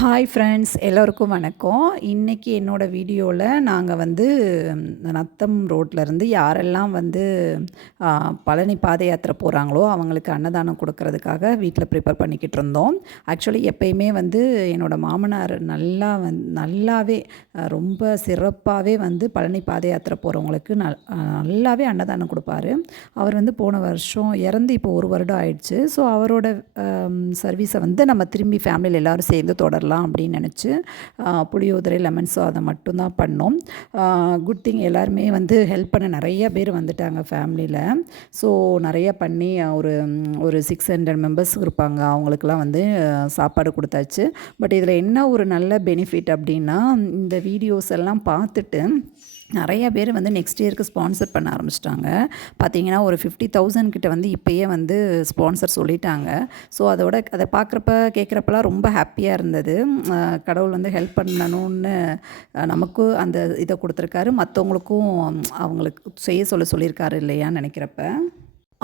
Hi friends, எல்லோருக்கும் வணக்கம். இன்றைக்கி என்னோடய வீடியோவில் நாங்கள் வந்து நத்தம் ரோட்லேருந்து யாரெல்லாம் வந்து பழனி பாத யாத்திரை போகிறாங்களோ அவங்களுக்கு அன்னதானம் கொடுக்கறதுக்காக வீட்டில் ப்ரிப்பேர் பண்ணிக்கிட்டு இருந்தோம். ஆக்சுவலி எப்பயுமே வந்து என்னோடய மாமனார் நல்லாவே ரொம்ப சிறப்பாகவே வந்து பழனி பாத யாத்திரை போகிறவங்களுக்கு நல்லாவே அன்னதானம் கொடுப்பாரு. அவர் வந்து போன வருஷம் இறந்து இப்போ 1 வருடம் ஆயிடுச்சு. ஸோ அவரோட சர்வீஸை வந்து நம்ம திரும்பி ஃபேமிலியில் எல்லோரும் சேர்ந்து தொடரலாம் அப்படின்னு நினச்சி புளியோதரை, லெமன் சாதம் மட்டும்தான் பண்ணோம். குட் திங் எல்லாருமே வந்து ஹெல்ப் பண்ண நிறைய பேர் வந்துட்டாங்க ஃபேமிலியில். ஸோ நிறைய பண்ணி ஒரு 600 மெம்பர்ஸ் இருப்பாங்க. அவங்களுக்கெல்லாம் வந்து சாப்பாடு கொடுத்தாச்சு. பட் இதில் என்ன ஒரு நல்ல பெனிஃபிட் அப்படின்னா, இந்த வீடியோஸ் எல்லாம் பார்த்துட்டு நிறைய பேர் வந்து நெக்ஸ்ட் இயருக்கு ஸ்பான்சர் பண்ண ஆரம்பிச்சிட்டாங்க. பார்த்திங்கன்னா ஒரு 50,000 கிட்ட வந்து இப்போயே வந்து ஸ்பான்சர் சொல்லிட்டாங்க. ஸோ அதை பார்க்குறப்ப கேட்குறப்பெல்லாம் ரொம்ப ஹாப்பியாக இருந்தது. கடவுள் வந்து ஹெல்ப் பண்ணணும்னு நமக்கும் அந்த இதை கொடுத்துருக்காரு, மற்றவங்களுக்கும் அவங்களுக்கு செய்ய சொல்லியிருக்காரு இல்லையான்னு நினைக்கிறப்ப.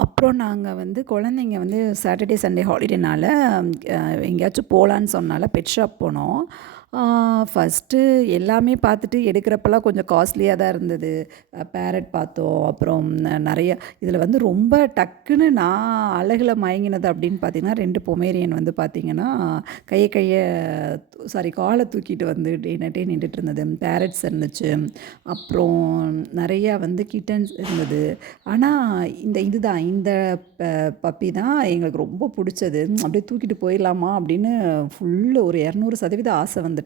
அப்புறம் நாங்கள் வந்து குழந்தைங்க வந்து சாட்டர்டே சண்டே ஹாலிடேனால் எங்கேயாச்சும் போகலான்னு சொன்னால பெட் ஷாப் போனோம். ஃபஸ்ட்டு எல்லாமே பார்த்துட்டு எடுக்கிறப்பெல்லாம் கொஞ்சம் காஸ்ட்லியாக தான் இருந்தது. பேரட் பார்த்தோம். அப்புறம் நிறைய இதில் வந்து ரொம்ப டக்குன்னு நான் அழகில் மயங்கினது அப்படின்னு பார்த்தீங்கன்னா, 2 பொமேரியன் வந்து பார்த்திங்கன்னா காலை தூக்கிட்டு வந்து டே நின்றுட்டு இருந்தது. பேரட்ஸ் இருந்துச்சு. அப்புறம் நிறையா வந்து கிட்டன்ஸ் இருந்தது. ஆனால் இந்த பப்பி தான் எங்களுக்கு ரொம்ப பிடிச்சது. அப்படியே தூக்கிட்டு போயிடலாமா அப்படின்னு ஒரு 200% ஆசை வந்துட்டது.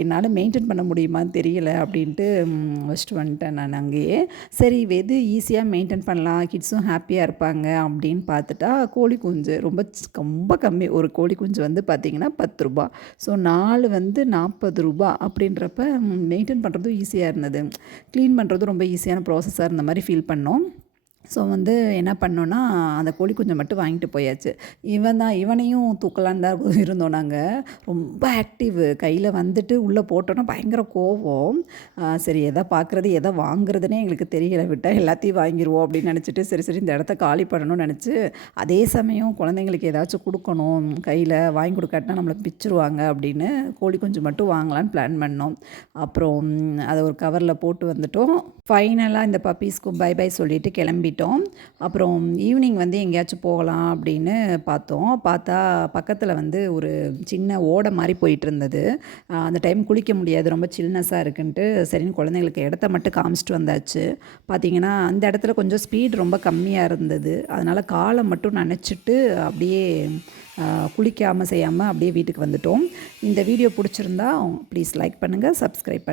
என்னால் மெயின்டைன் பண்ண முடியுமான்னு தெரியல அப்படின்ட்டு வச்சுட்டு வந்துட்டேன் நான் அங்கேயே. சரி, எது ஈஸியாக மெயின்டைன் பண்ணலாம், கிட்ஸும் ஹாப்பியாக இருப்பாங்க அப்படின்னு பார்த்துட்டா, கோழி குஞ்சு ரொம்ப கம்மி. ஒரு கோழி குஞ்சு வந்து பார்த்திங்கன்னா 10 ரூபா. ஸோ 4 வந்து 40 ரூபா. அப்படின்றப்ப மெயின்டைன் பண்ணுறதும் ஈஸியாக இருந்தது. க்ளீன் பண்ணுறதும் ரொம்ப ஈஸியான ப்ராசஸாக இருந்த மாதிரி ஃபீல் பண்ணோம். ஸோ வந்து என்ன பண்ணோன்னா, அந்த கோழி குஞ்சை மட்டும் வாங்கிட்டு போயாச்சு. இவனையும் தூக்கலான்னு தான் இருந்தோம் நாங்கள். ரொம்ப ஆக்டிவ். கையில் வந்துட்டு உள்ளே போட்டோன்னா பயங்கர கோவம். சரி, எதை பார்க்குறது எதை வாங்குறதுனே எங்களுக்கு தெரியல. விட்டால் எல்லாத்தையும் வாங்கிடுவோம் அப்படின்னு நினச்சிட்டு சரி இந்த இடத்த காலி பண்ணணும்னு நினச்சி, அதே சமயம் குழந்தைங்களுக்கு ஏதாச்சும் கொடுக்கணும், கையில் வாங்கி கொடுக்காட்டினா நம்மளை பிச்சிருவாங்க அப்படின்னு கோழி குஞ்சு மட்டும் வாங்கலான்னு பிளான் பண்ணோம். அப்புறம் அதை ஒரு கவரில் போட்டு வந்துட்டோம். ஃபைனலாக இந்த பப்பீஸ்க்கு பை சொல்லிவிட்டு கிளம்பிட்டோம். அப்புறம் ஈவினிங் வந்து எங்கேயாச்சும் போகலாம் அப்படின்னு பார்த்தா பக்கத்தில் வந்து ஒரு சின்ன ஓடை மாதிரி போயிட்டு இருந்தது. அந்த டைம் குளிக்க முடியாது, ரொம்ப சில்னஸாக இருக்குன்ட்டு சரின்னு குழந்தைங்களுக்கு இடத்த மட்டும் காமிச்சிட்டு வந்தாச்சு. பார்த்திங்கன்னா அந்த இடத்துல கொஞ்சம் ஸ்பீட் ரொம்ப கம்மியாக இருந்தது. அதனால் காலை மட்டும் நனைச்சிட்டு அப்படியே குளிக்காமல் செய்யாமல் அப்படியே வீட்டுக்கு வந்துட்டோம். இந்த வீடியோ பிடிச்சிருந்தா ப்ளீஸ் லைக் பண்ணுங்கள், சப்ஸ்கிரைப் பண்ணுங்கள்.